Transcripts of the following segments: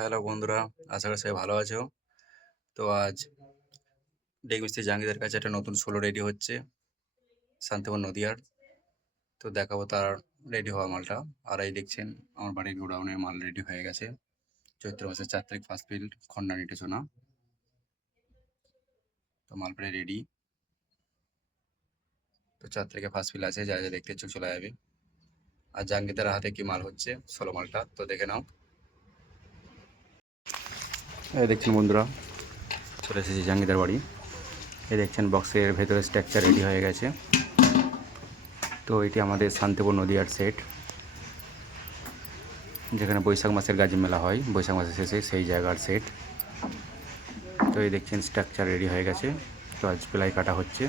Hello বন্ধুরা, আশা করি সবাই ভালো আছো। তো আজ ডেক মিস্ত্রি জাহাঙ্গীরের কাছে একটা নতুন সোলো রেডি হচ্ছে শান্তিপুর নদিয়ার। তো দেখাবো তার রেডি হওয়া মালটা। আর এই দেখছেন, আমার বাড়ির গোডাউনের মাল রেডি হয়ে গেছে। চৈত্র মাসের চার তারিখ ফার্স্ট ফিল্ড খন্ডানি টেচোনা তো মাল প্রায় রেডি। তো চার তারিখে ফার্স্ট ফিল আছে, যা যা দেখতে চলে যাবে। আর জাহাঙ্গীরের হাতে কি মাল হচ্ছে, সোলো মালটা, তো দেখে নাও। এই দেখছেন বন্ধুরা, চলে এসেছি জাহাঙ্গীরদার বাড়ি। এই দেখছেন বক্সের ভেতরে স্ট্রাকচার রেডি হয়ে গেছে। তো এটি আমাদের শান্তিপুর নদীয়ার সেট যেখানে বৈশাখ মাসের গাজি মেলা হয়। বৈশাখ মাসের শেষে সেই জায়গার সেট তো এই দেখছেন স্ট্রাকচার রেডি হয়ে গেছে। তো আজ প্লাই কাটা হচ্ছে।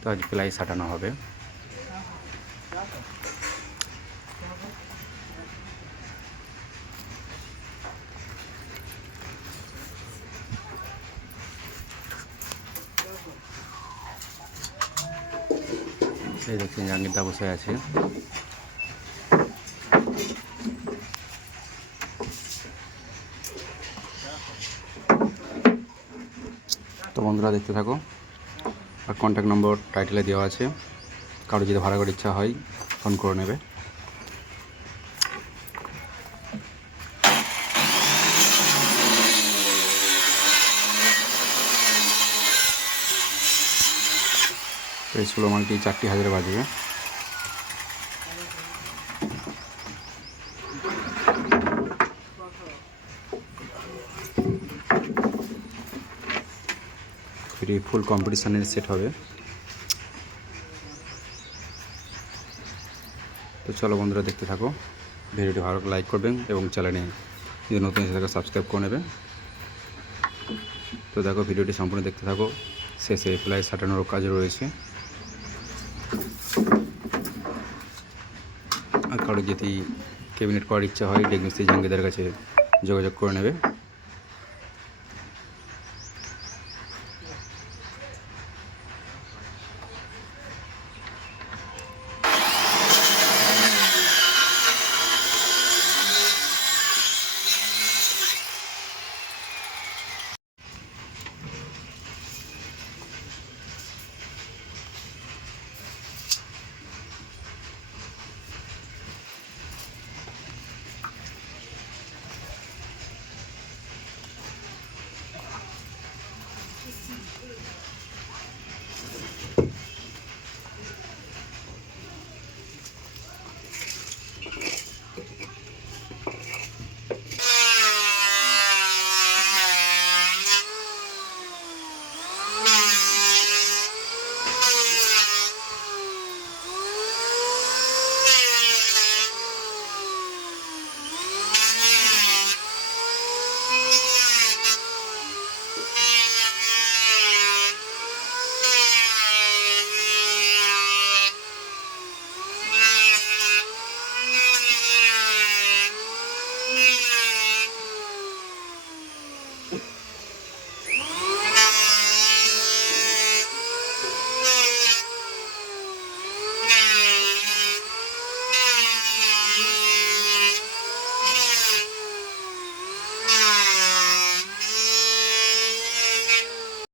তো আজ প্লাই সাটানো হবে। এই দেখছেন জাহাঙ্গীরদা বসে আছে। তো বন্ধুরা, দেখতে থাকো। আর কন্ট্যাক্ট নম্বর টাইটেলে দেওয়া আছে। কারও যদি ভাড়া করে ইচ্ছা হয় ফোন করে নেবে। তো এই মালটি চারটি হাজারে বাজবে। এটি ফুল কম্পিটিশনের সেট হবে। তো চলো বন্ধুরা, দেখতে থাকো। ভিডিওটি ভালো লাইক করবেন এবং চ্যানেলে যদি নতুন এসে থাকো সাবস্ক্রাইব করে নেবেন। তো দেখো, ভিডিওটি সম্পূর্ণ দেখতে থাকো। শেষে প্লাই সাটানোর কাজ রয়েছে। কারও যদি ক্যাবিনেট করার ইচ্ছা হয় ডেগমিস্ত্রি জাঙ্গিদার কাছে যোগাযোগ করে নেবে।